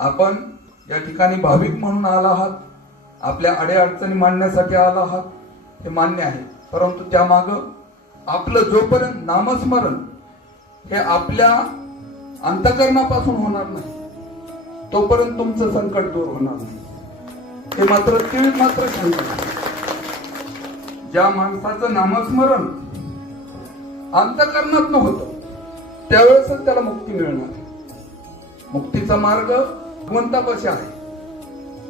आपण या ठिकाणी भाविक म्हणून आला आहात, आपल्या अडीअडचणी मांडण्यासाठी आला आहात, हे मान्य आहे. परंतु त्यामाग आपलं जोपर्यंत नामस्मरण हे आपल्या अंतःकरणापासून होणार नाही तोपर्यंत तुमचं संकट दूर होणार नाही. हे मात्र तीळ मात्र सांगतो, ज्या माणसाचं नामस्मरण अंतःकरणात होतं त्यावेळेसच त्याला मुक्ती मिळणार. मुक्तीचा मार्ग भगवंतापाशी आहे.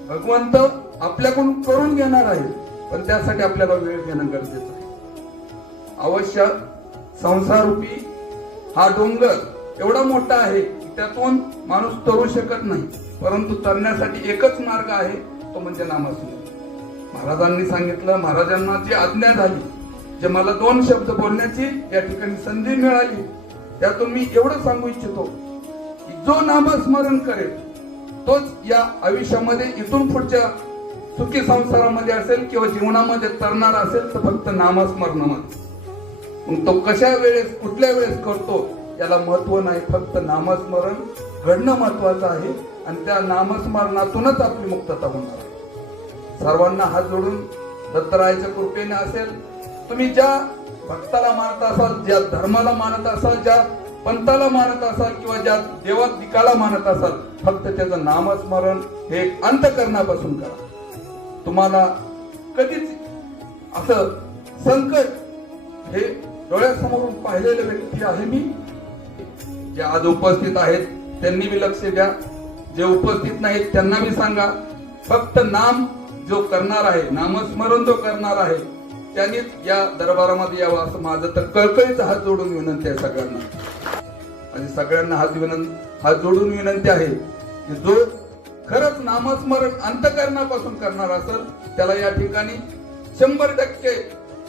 भगवंत आपल्याकडून करून घेणार आहे, पण त्यासाठी आपल्याला वेळ घेणं गरजेचं आहे. अवश्य संसारूपी हा डोंगर एवढा मोठा आहे की त्यातून माणूस तरू शकत नाही, परंतु तरण्यासाठी एकच मार्ग आहे, तो म्हणजे नामस्मरण. महाराजांनी सांगितलं, महाराजांना जी आज्ञा झाली, जे मला 2 शब्द बोलण्याची या ठिकाणी संधी मिळाली, त्यातून मी एवढं सांगू इच्छितो की जो नामस्मरण करेल तोच या आयुष्यामध्ये इथून पुढच्या सुखी संसारामध्ये असेल किंवा जीवनामध्ये तरणार असेल तर फक्त नामस्मरणामध्ये. मग तो कशा वेळेस कुठल्या वेळेस करतो याला महत्व नाही, फक्त नामस्मरण घडणं महत्वाचं आहे आणि त्या नामस्मरणातूनच आपली मुक्तता होणार आहे. सर्वांना हात जोडून दत्तरायाच्या कृपेने असेल, तुम्ही ज्या भक्ताला मानत असाल, ज्या धर्माला मानत असाल, ज्या पंथाला मानत असाल किंवा ज्या देवादिकाला मानत असाल, फक्त त्याचं नामस्मरण हे अंतःकरणापासून करा. तुम्हाला कधीच असं संकट हे डोळ्यासमोरून पाहिलेले व्यक्ती आहे मी. जे आज उपस्थित आहेत त्यांनी बी लक्ष द्या, जे उपस्थित नाहीत त्यांना बी सांगा, फक्त नाम जो करणार आहे, नामस्मरण जो करणार आहे त्यांनीच या दरबारामध्ये यावं असं माझं तर कळकळीचा हात जोडून विनंती आहे सगळ्यांना. आणि सगळ्यांना हात जोडून विनंती आहे की जो खरंच नामस्मरण अंतःकरणापासून करणार असेल त्याला या ठिकाणी 100%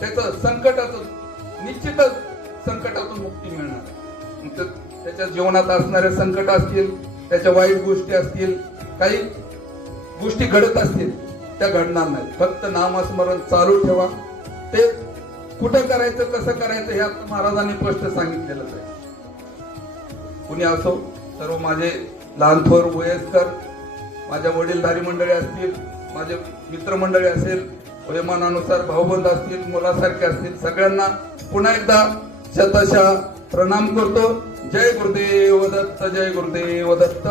त्याचं संकटाचं निश्चितच संकटातून मुक्ती मिळणार. त्याच्या जीवनात असणारे संकट असतील, त्याच्या वाईट गोष्टी असतील, काही गोष्टी घडत असतील, त्या घडणार नाही. फक्त नामस्मरण चालू ठेवा. ते कुठं करायचं, कसं करायचं हे आता महाराजांनी स्पष्ट सांगितलेलंच आहे. कुणी असो, सर्व माझे लहान थोर वयस्कर, माझ्या वडीलधारी मंडळी असतील, माझे मित्रमंडळी असेल, वयोमानानुसार भाऊबंद असतील, मुलासारखे असतील, सगळ्यांना पुन्हा एकदा शतशः प्रणाम करतो. जय गुरुदेव दत्त, जय गुरुदेव दत्त.